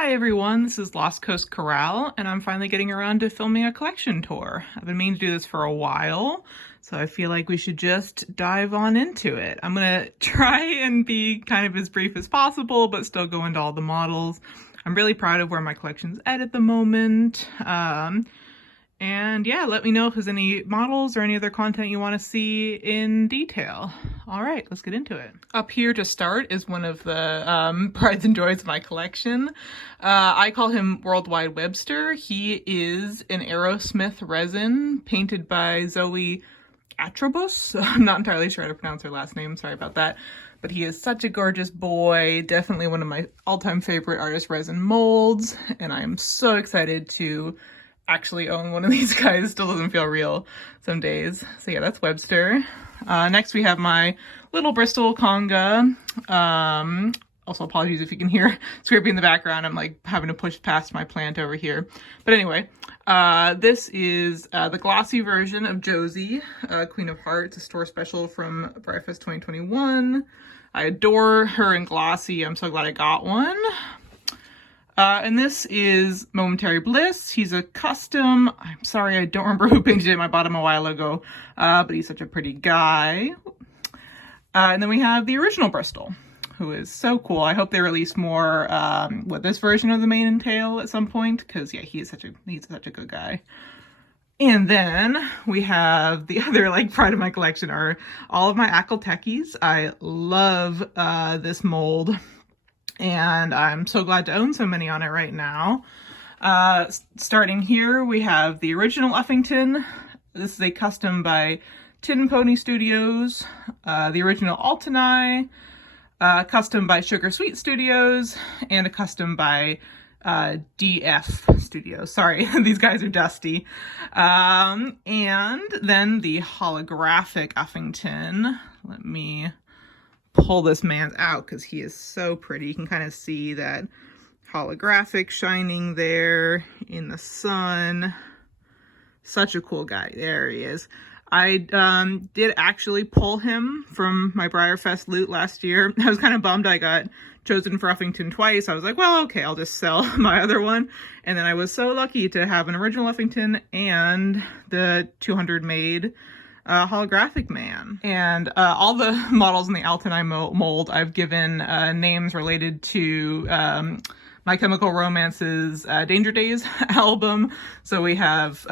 Hi everyone, this is Lost Coast Corral, and I'm finally getting around to filming a collection tour. I've been meaning to do this for a while, so I feel like we should just dive on into it. I'm gonna try and be kind of as brief as possible, but still go into all the models. I'm really proud of where my collection's at the moment. And yeah, let me know if there's any models or any other content you want to see in detail. All right, let's get into it. Up here to start is one of the prides and joys of my collection. I call him Worldwide Webster. He is an Aerosmith resin painted by Zoe Atrobus. I'm not entirely sure how to pronounce her last name, sorry about that. But he is such a gorgeous boy, definitely one of my all-time favorite artist resin molds, and I am so excited to actually own one of these guys. Still doesn't feel real some days. So yeah, that's Webster. Next we have my little Bristol Conga. Also apologies if you can hear scraping in the background. I'm like having to push past my plant over here. But anyway, this is the glossy version of Josie, Queen of Hearts, a store special from Breakfast 2021. I adore her in glossy. I'm so glad I got one. And this is Momentary Bliss. He's a custom. I'm sorry, I don't remember who painted it. I bought him a while ago, but he's such a pretty guy. And then we have the original Bristol, who is so cool. I hope they release more with this version of the mane and tail at some point, because yeah, he's such a good guy. And then we have the other like pride of my collection are all of my Ackle Techies. I love this mold, and I'm so glad to own so many on it right now. Starting here, we have the original Uffington. This is a custom by Tin Pony Studios. The original Altanai, custom by Sugar Sweet Studios, and a custom by DF Studios. Sorry, these guys are dusty. And then the holographic Uffington. Let me pull this man out because he is so pretty. You can kind of see that holographic shining there in the sun. Such a cool guy. There he is. I did actually pull him from my Breyerfest loot last year. I was kind of bummed I got chosen for Uffington twice. I was like, well, okay, I'll just sell my other one. And then I was so lucky to have an original Uffington and the 200 made holographic man. And all the models in the Altanai mold I've given names related to My Chemical Romance's Danger Days album. So we have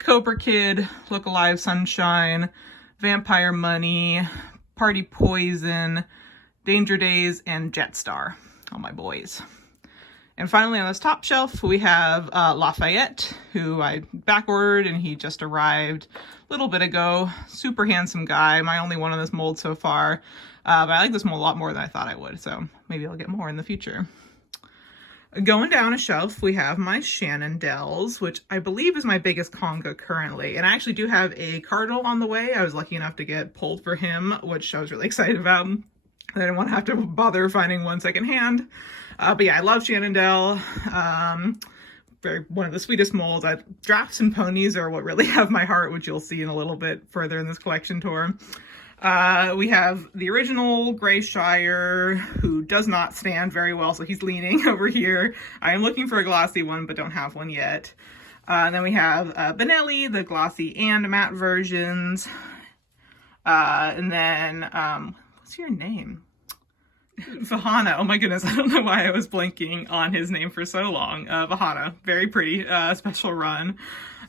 Cobra Kid, Look Alive Sunshine, Vampire Money, Party Poison, Danger Days, and Jetstar. All my boys. And finally on this top shelf, we have Lafayette, who I back-ordered and he just arrived a little bit ago. Super handsome guy, my only one on this mold so far. But I like this mold a lot more than I thought I would, so maybe I'll get more in the future. Going down a shelf, we have my Shannondells, which I believe is my biggest Conga currently. And I actually do have a Cardinal on the way. I was lucky enough to get pulled for him, which I was really excited about. I didn't want to have to bother finding one secondhand. But yeah, I love Shannondell. One of the sweetest molds. Drafts and ponies are what really have my heart, which you'll see in a little bit further in this collection tour. We have the original Greyshire, who does not stand very well, so he's leaning over here. I am looking for a glossy one, but don't have one yet. And then we have Benelli, the glossy and matte versions. And then, what's your name? Vahana. Oh my goodness, I don't know why I was blanking on his name for so long. Vahana, very pretty, special run.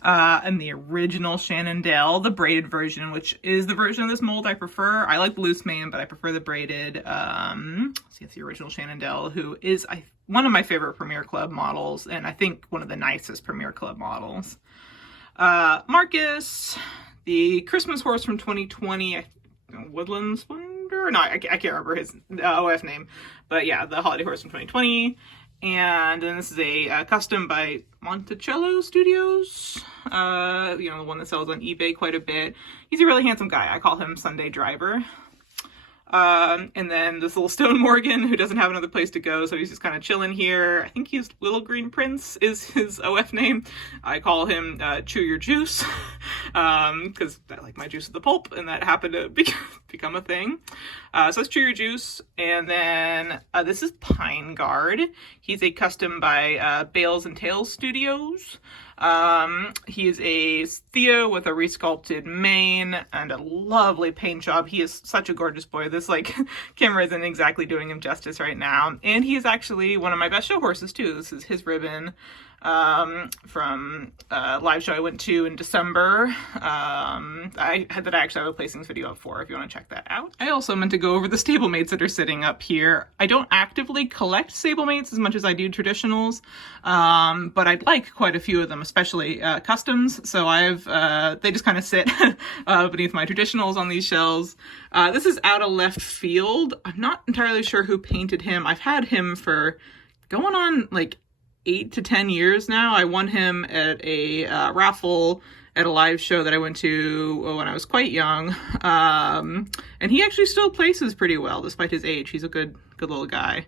And the original Shannondell, the braided version, which is the version of this mold I prefer. I like the loose mane, but I prefer the braided. So it's the original Shannondell, who is one of my favorite Premier Club models, and I think one of the nicest Premier Club models. Marcus, the Christmas horse from 2020, Woodland Splendor? No, I can't remember his OF name. But yeah, the holiday horse from 2020. And then this is a custom by Monticello Studios. The one that sells on eBay quite a bit. He's a really handsome guy. I call him Sunday Driver. And then this little Stone Morgan, who doesn't have another place to go, so he's just kind of chilling here. I think he's Little Green Prince is his OF name. I call him Chew Your Juice, because I like my juice at the pulp, and that happened to become a thing. So that's Cheer Juice. And then this is Pine Guard. He's a custom by Bales and Tails Studios. He is a Theo with a resculpted mane and a lovely paint job. He is such a gorgeous boy. This camera isn't exactly doing him justice right now. And he is actually one of my best show horses too. This is his ribbon from a live show I went to in December. I actually have a placings video up for if you want to check that out. I also meant to go over the stablemates that are sitting up here. I don't actively collect stablemates as much as I do traditionals, but I'd like quite a few of them, especially customs. So they just kind of sit beneath my traditionals on these shelves. This is out of left field. I'm not entirely sure who painted him. I've had him for going on 8 to 10 years now. I won him at a raffle at a live show that I went to when I was quite young. And he actually still places pretty well despite his age. He's a good little guy.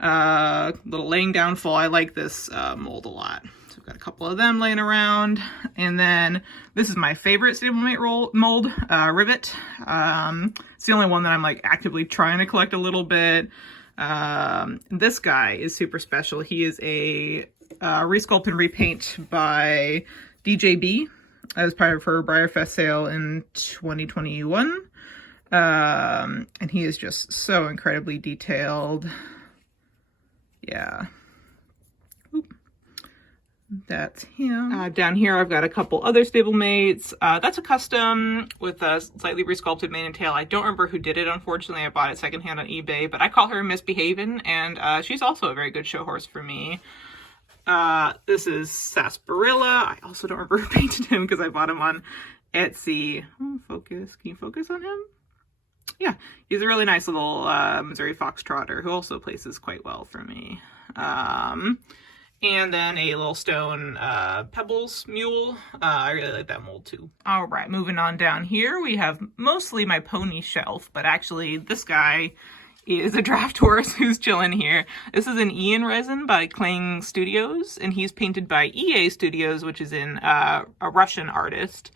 Little laying down full. I like this mold a lot. So we've got a couple of them laying around. And then this is my favorite stablemate mold, Rivet. It's the only one that I'm actively trying to collect a little bit. This guy is super special. He is a resculpt and repaint by DJB as part of her Briarfest sale in 2021. And he is just so incredibly detailed. Yeah. Oop. That's him. Down here I've got a couple other stablemates. That's a custom with a slightly resculpted mane and tail. I don't remember who did it, unfortunately. I bought it secondhand on eBay, but I call her Misbehavin', and she's also a very good show horse for me. This is Sarsaparilla. I also don't remember who painted him because I bought him on Etsy. Oh, focus. Can you focus on him? Yeah, he's a really nice little Missouri Foxtrotter who also places quite well for me. And then a little stone Pebbles mule. I really like that mold too. All right, moving on down here, we have mostly my pony shelf, but actually this guy is a draft horse who's chilling here. This is an Ian resin by Kling Studios, and he's painted by EA Studios, which is a Russian artist.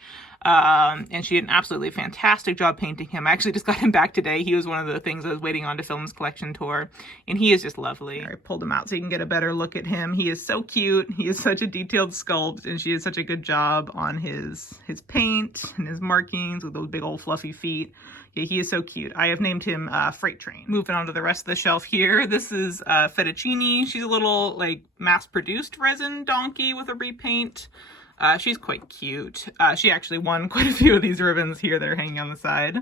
And she did an absolutely fantastic job painting him. I actually just got him back today. He was one of the things I was waiting on to film his collection tour, and he is just lovely. I pulled him out so you can get a better look at him. He is so cute. He is such a detailed sculpt, and she did such a good job on his paint and his markings with those big old fluffy feet. Yeah, he is so cute. I have named him Freight Train. Moving on to the rest of the shelf here. This is Fettuccine. She's a little mass-produced resin donkey with a repaint. She's quite cute. She actually won quite a few of these ribbons here that are hanging on the side.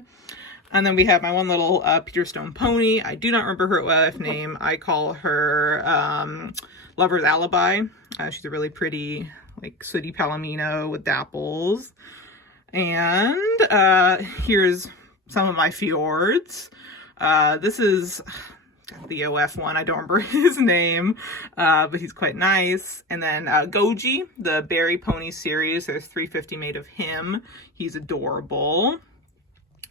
And then we have my one little Peter Stone pony. I do not remember her OF name. I call her Lover's Alibi. She's a really pretty, sooty palomino with dapples. And here's some of my fjords. This is the OF one. I don't remember his name, but he's quite nice. And then Goji, the Berry Pony series. There's 350 made of him. He's adorable.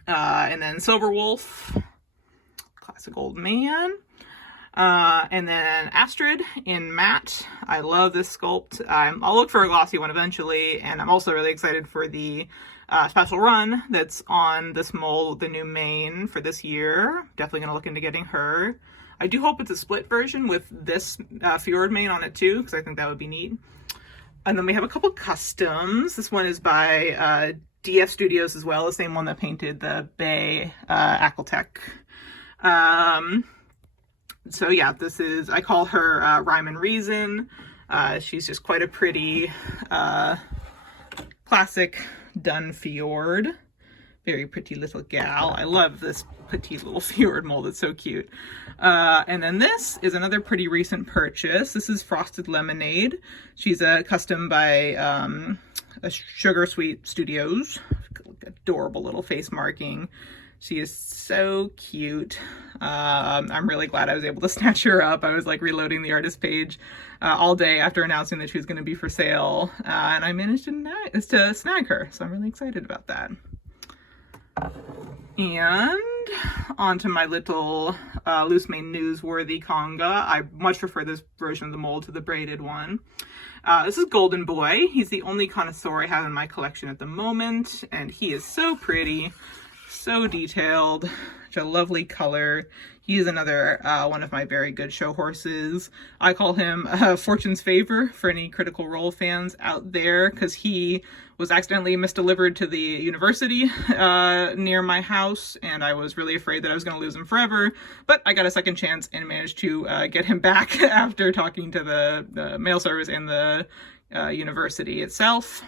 And then Silver Wolf, classic old man. And then Astrid in matte. I love this sculpt. I'll look for a glossy one eventually, and I'm also really excited for the special run that's on this mold, the new mane for this year. Definitely going to look into getting her. I do hope it's a split version with this fjord mane on it too, because I think that would be neat. And then we have a couple customs. This one is by DF Studios as well, the same one that painted the Bay Aquatech. So yeah, this is, I call her Rhyme and Reason. She's just quite a pretty classic dun fjord. Very pretty little gal. I love this petite little fjord mold. It's so cute. And then this is another pretty recent purchase. This is Frosted Lemonade. She's a custom by Sugar Sweet Studios. Adorable little face marking. She is so cute. I'm really glad I was able to snatch her up. I was reloading the artist page all day after announcing that she was going to be for sale. And I managed to snag her. So I'm really excited about that. And onto my little loose mane newsworthy conga. I much prefer this version of the mold to the braided one. This is Golden Boy. He's the only connoisseur I have in my collection at the moment, and he is so pretty. So detailed, such a lovely color. He is another one of my very good show horses. I call him Fortune's Favor for any Critical Role fans out there, because he was accidentally misdelivered to the university near my house, and I was really afraid that I was going to lose him forever, but I got a second chance and managed to get him back after talking to the mail service and the university itself.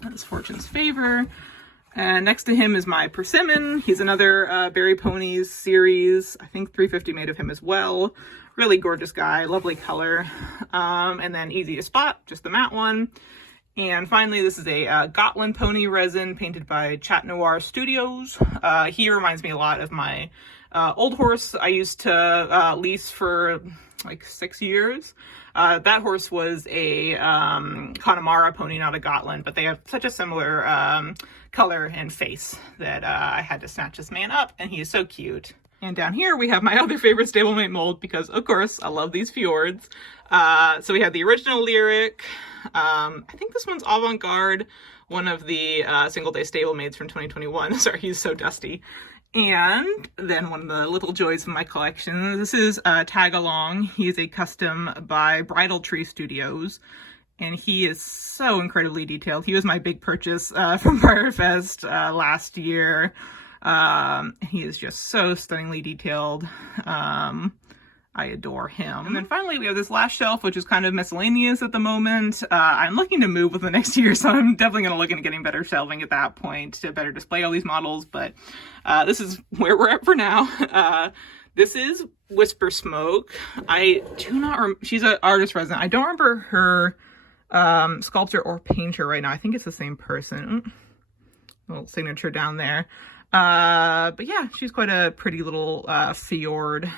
That's Fortune's Favor. And next to him is my Persimmon. He's another Berry Ponies series. I think 350 made of him as well. Really gorgeous guy, lovely color. And then easy to spot, just the matte one. And finally, this is a Gotland pony resin painted by Chat Noir Studios. He reminds me a lot of my old horse I used to lease for like 6 years. That horse was a Connemara pony, not a Gotland, but they have such a similar color and face that I had to snatch this man up, and he is so cute. And down here we have my other favorite stablemate mold, because of course I love these fjords. So we have the original Lyric. I think this one's Avant Garde, one of the single day stablemates from 2021. Sorry, he's so dusty. And then one of the little joys of my collection, this is Tag Along. He is a custom by Bridal Tree Studios, and he is so incredibly detailed. He was my big purchase from Firefest last year. He is just so stunningly detailed. I adore him. And then finally we have this last shelf, which is kind of miscellaneous at the moment. I'm looking to move within the next year, so I'm definitely going to look into getting better shelving at that point to better display all these models, but this is where we're at for now. This is Whisper Smoke. I do not she's an artist resident. I don't remember her sculptor or painter right now. I think it's the same person. Little signature down there. But yeah, she's quite a pretty little fjord.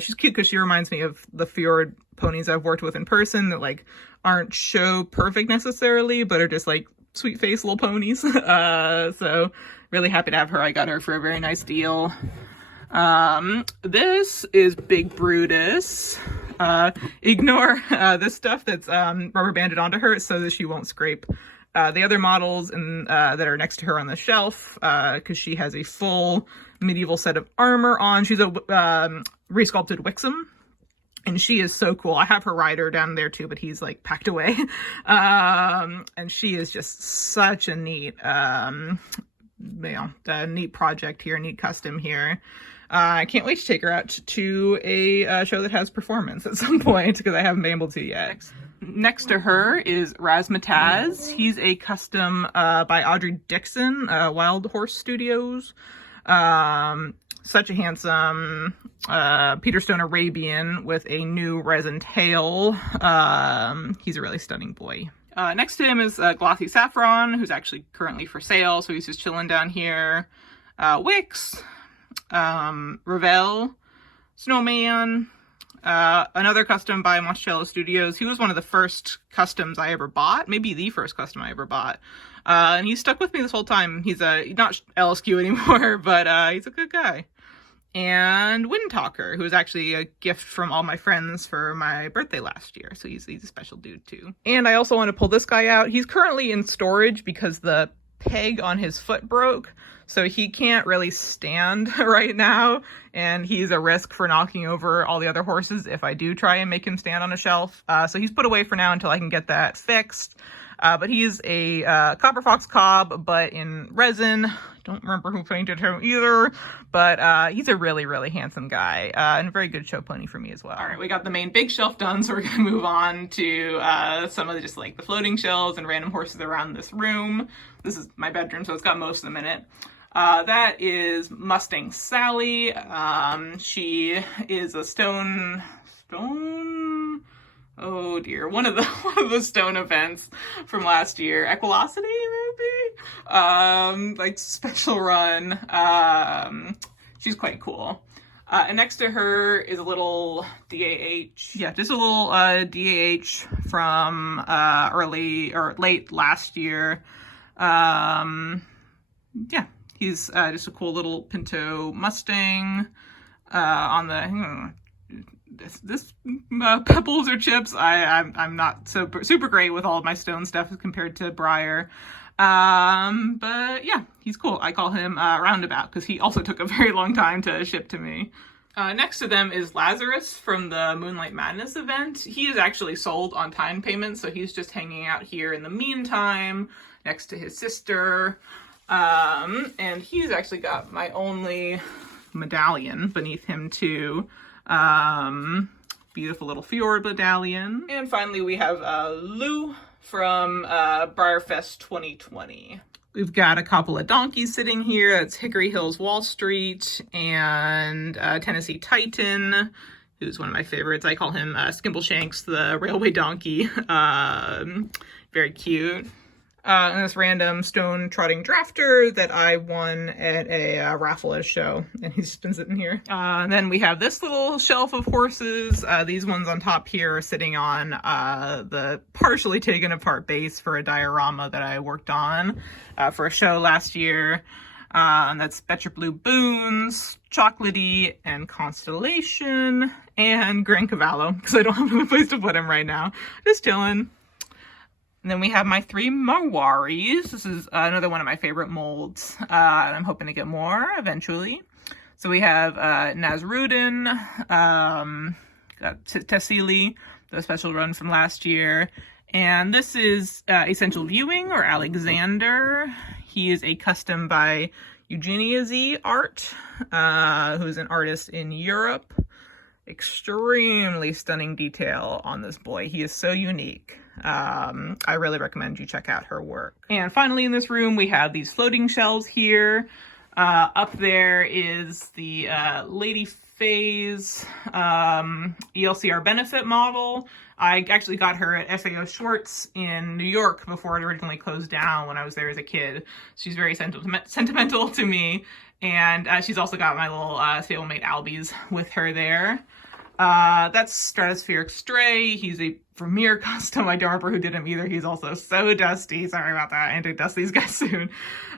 She's cute because she reminds me of the fjord ponies I've worked with in person that like aren't show perfect necessarily, but are just like sweet face little ponies. So really happy to have her. I got her for a very nice deal. This is Big Brutus. Ignore this stuff that's rubber banded onto her so that she won't scrape the other models that are next to her on the shelf, because she has a full medieval set of armor on. She's a resculpted Wixom, and she is so cool. I have her rider down there too, but he's like packed away. And she is just such a neat, neat project here, neat custom here. I can't wait to take her out to a show that has performance at some point, because I haven't been able to yet. Next to her is Razzmatazz. He's a custom by Audrey Dixon, Wild Horse Studios. Such a handsome Peter Stone Arabian with a new resin tail. He's a really stunning boy. Next to him is Glossy Saffron, who's actually currently for sale, so he's just chilling down here. Wix, Ravel, Snowman, another custom by Monticello Studios. He was one of the first customs I ever bought, maybe the first custom I ever bought. And he's stuck with me this whole time. He's not LSQ anymore, but he's a good guy. And Windtalker, who is actually a gift from all my friends for my birthday last year. So he's a special dude too. And I also want to pull this guy out. He's currently in storage because the peg on his foot broke. So he can't really stand right now, and he's a risk for knocking over all the other horses if I do try and make him stand on a shelf. So he's put away for now until I can get that fixed. But he's a Copper Fox Cob, but in resin. Don't remember who painted him either, but he's a really, really handsome guy, and a very good show pony for me as well. All right, we got the main big shelf done, so we're gonna move on to some of the, just like the floating shelves and random horses around this room. This is my bedroom, so it's got most of them in it. That is Mustang Sally. She is a stone, oh dear, one of the stone events from last year. Equilocity, maybe? Like special run. She's quite cool. And next to her is a little DAH. Yeah, just a little DAH from early or late last year. Yeah. He's just a cool little Pinto Mustang on the pebbles or chips. I'm not super great with all of my stone stuff compared to Briar. But yeah, he's cool. I call him Roundabout because he also took a very long time to ship to me. Next to them is Lazarus from the Moonlight Madness event. He is actually sold on time payment, so he's just hanging out here in the meantime next to his sister. And he's actually got my only medallion beneath him too. Beautiful little fjord medallion. And finally we have Lou from Briarfest 2020. We've got a couple of donkeys sitting here. That's Hickory Hills Wall Street and Tennessee Titan, who's one of my favorites. I call him Skimbleshanks, the railway donkey. Very cute. And this random stone trotting drafter that I won at a raffle at a show, and he's just been sitting here. And then we have this little shelf of horses. These ones on top here are sitting on the partially taken apart base for a diorama that I worked on for a show last year. And that's Betcher Blue Boons, Chocolatey, and Constellation, and Grand Cavallo, because I don't have a place to put him right now. Just chilling. And then we have my 3 Marwaris. This is another one of my favorite molds. And I'm hoping to get more eventually. So we have Nazrudin, Tassili, the special run from last year. And this is Essential Viewing, or Alexander. He is a custom by Eugenia Z Art, who's an artist in Europe. Extremely stunning detail on this boy. He is so unique. I really recommend you check out her work. And finally in this room we have these floating shelves here. Up there is the Lady Faye's ELCR benefit model. I actually got her at FAO Schwartz in New York before it originally closed down when I was there as a kid. She's very sentimental to me. And she's also got my little stablemate Albies with her there. That's Stratospheric Stray. He's a Vermeer custom. I don't remember who did him either. He's also so dusty. Sorry about that. I need to dust these guys soon.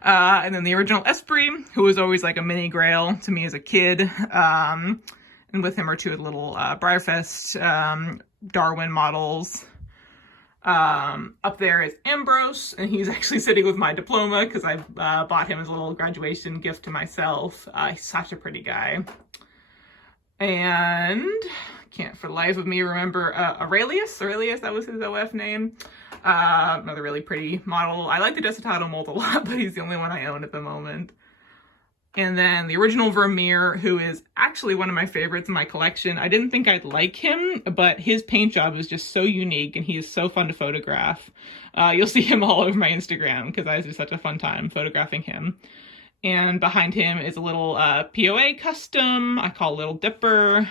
And then the original Esprit, who was always like a mini grail to me as a kid. And with him are 2 little Briarfest Darwin models. Up there is Ambrose, and he's actually sitting with my diploma because I bought him as a little graduation gift to myself. He's such a pretty guy. And can't for the life of me remember Aurelius, that was his OF name. Another really pretty model. I like the Desitato mold a lot, but he's the only one I own at the moment. And then the original Vermeer, who is actually one of my favorites in my collection. I didn't think I'd like him, but his paint job is just so unique and he is so fun to photograph. You'll see him all over my Instagram because I had just such a fun time photographing him. And behind him is a little POA custom I call Little Dipper.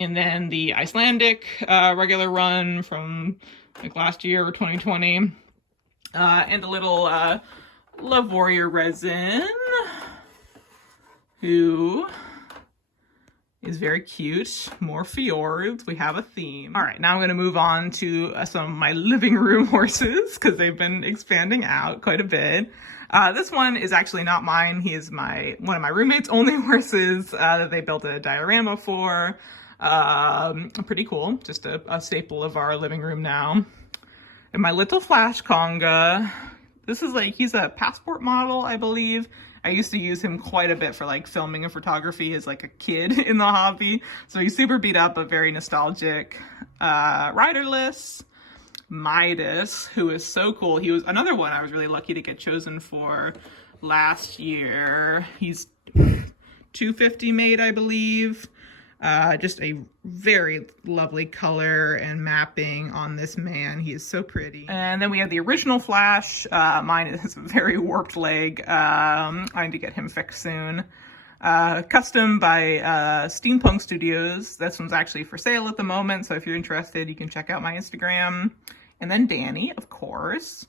And then the Icelandic regular run from like last year or 2020. And a little Love Warrior resin, who is very cute. More fjords. We have a theme. All right, now I'm going to move on to some of my living room horses because they've been expanding out quite a bit. This one is actually not mine. He is one of my roommate's only horses that they built a diorama for. Pretty cool. Just a staple of our living room now. And my little Flash Conga. This is he's a passport model, I believe. I used to use him quite a bit for filming and photography as a kid in the hobby. So he's super beat up, but very nostalgic. Riderless. Midas, who is so cool. He was another one I was really lucky to get chosen for last year. He's 250 made, I believe. Just a very lovely color and mapping on this man. He is so pretty. And then we have the original Flash. Mine is a very warped leg. I need to get him fixed soon. Custom by Steampunk Studios. This one's actually for sale at the moment, so if you're interested, you can check out my Instagram. And then Danny, of course.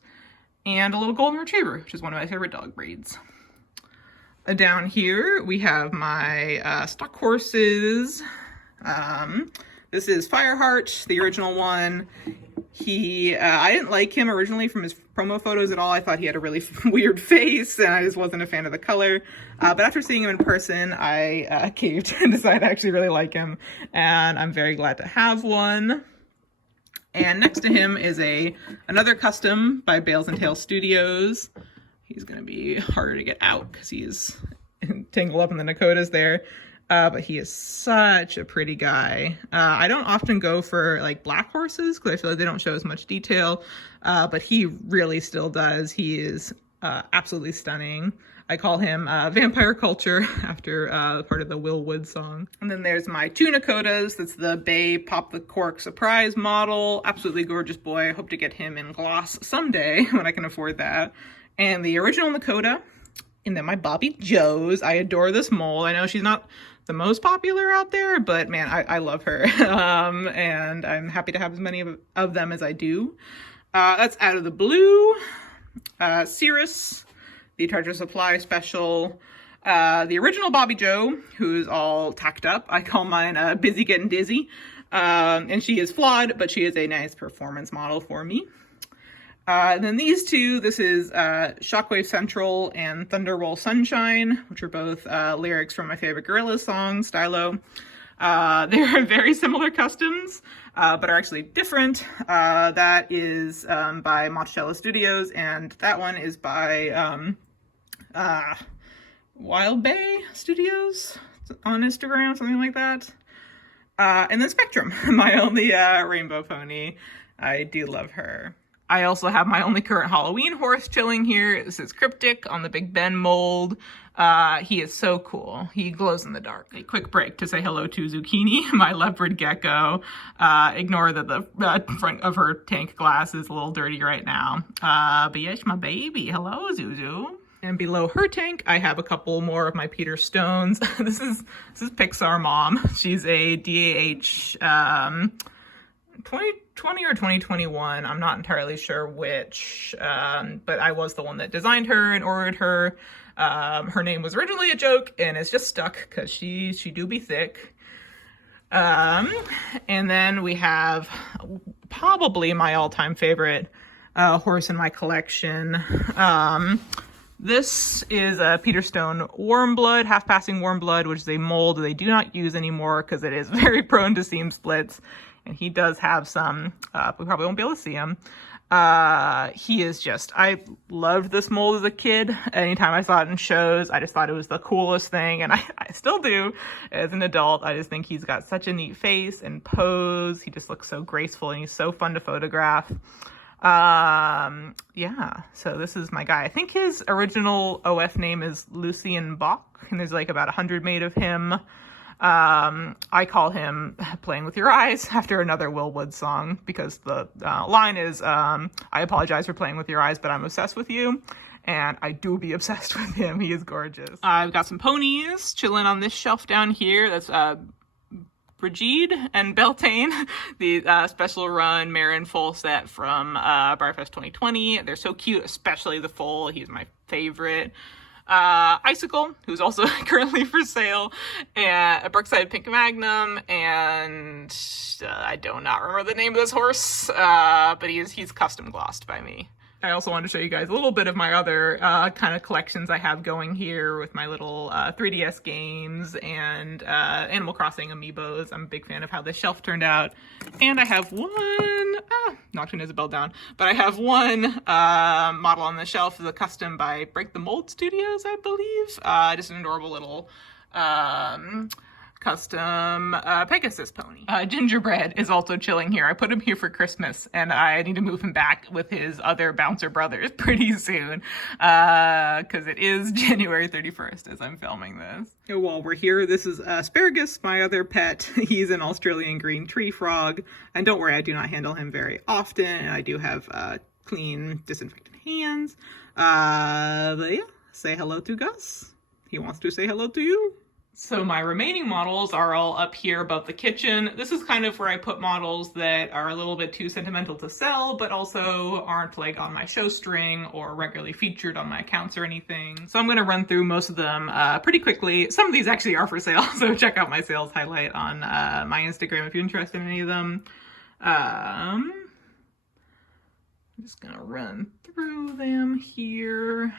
And a little Golden Retriever, which is one of my favorite dog breeds. Down here, we have my stock horses. This is Fireheart, the original one. I didn't like him originally from his promo photos at all. I thought he had a really weird face, and I just wasn't a fan of the color. But after seeing him in person, I caved and decided I actually really like him, and I'm very glad to have one. And next to him is another custom by Bales and Tails Studios. He's going to be harder to get out because he's tangled up in the Nakotas there. But he is such a pretty guy. I don't often go for like black horses because I feel like they don't show as much detail. But he really still does. He is absolutely stunning. I call him Vampire Culture after part of the Will Wood song. And then there's my two Nakotas. That's the Bay Pop the Cork Surprise model. Absolutely gorgeous boy. I hope to get him in gloss someday when I can afford that. And the original Nakota. And then my Bobby Joes. I adore this mold. I know she's not the most popular out there, but man, I love her. And I'm happy to have as many of them as I do. That's Out of the Blue. Cirrus, the Treasure Supply special. The original Bobby Joe, who's all tacked up. I call mine Busy Getting Dizzy. And she is flawed, but she is a nice performance model for me. And then these two, this is Shockwave Central and Thunderroll Sunshine, which are both lyrics from my favorite Gorillaz song, Stylo. They're very similar customs, but are actually different. That is by Monticello Studios, and that one is by Wild Bay Studios on Instagram, something like that. And then Spectrum, my only rainbow pony. I do love her. I also have my only current Halloween horse chilling here. This is Cryptic on the Big Ben mold. He is so cool. He glows in the dark. A quick break to say hello to Zucchini, my leopard gecko. Ignore that the front of her tank glass is a little dirty right now. But yes, my baby. Hello, Zuzu. And below her tank, I have a couple more of my Peter Stones. This is Pixar Mom. She's a DAH 2020 or 2021. I'm not entirely sure which, but I was the one that designed her and ordered her. Her name was originally a joke, and it's just stuck because she do be thick. And then we have probably my all-time favorite horse in my collection. This is a Peter Stone Warmblood, Half-Passing Warmblood, which is a mold they do not use anymore because it is very prone to seam splits. And he does have some, we probably won't be able to see him. He is just, I loved this mold as a kid. Anytime I saw it in shows, I just thought it was the coolest thing. And I still do as an adult. I just think he's got such a neat face and pose. He just looks so graceful and he's so fun to photograph. Yeah, so this is my guy. I think his original OF name is Lucien Bach, and there's like about 100 made of him. I call him Playing With Your Eyes after another Will Wood song because the line is, I apologize for playing with your eyes, but I'm obsessed with you. And I do be obsessed with him. He is gorgeous. I've got some ponies chilling on this shelf down here. That's Brigide and Beltane, the special run Marin foal set from Barfest 2020. They're so cute, especially the foal. He's my favorite. Icicle, who's also currently for sale, and a Brookside Pink Magnum, and I do not remember the name of this horse, but he's custom glossed by me. I also wanted to show you guys a little bit of my other kind of collections I have going here with my little 3DS games and Animal Crossing amiibos. I'm a big fan of how this shelf turned out. And I have one, knocked an Isabel down, but I have one model on the shelf, the custom by Break the Mold Studios, I believe. Just an adorable little custom Pegasus pony. Gingerbread is also chilling here. I put him here for Christmas and I need to move him back with his other bouncer brothers pretty soon because it is January 31st as I'm filming this. While we're here, this is Asparagus, my other pet. He's an Australian green tree frog, and don't worry, I do not handle him very often, and I do have clean, disinfected hands. But yeah, say hello to Gus. He wants to say hello to you. So my remaining models are all up here above the kitchen. This is kind of where I put models that are a little bit too sentimental to sell, but also aren't like on my show string or regularly featured on my accounts or anything. So I'm gonna run through most of them pretty quickly. Some of these actually are for sale, so check out my sales highlight on my Instagram if you're interested in any of them. I'm just gonna run through them here.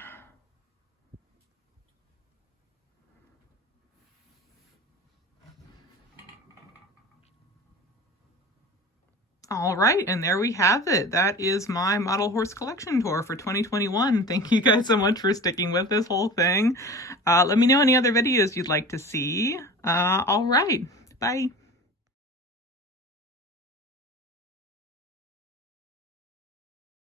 All right, and there we have it. That is my model horse collection tour for 2021. Thank you guys so much for sticking with this whole thing. Let me know any other videos you'd like to see. All right, bye.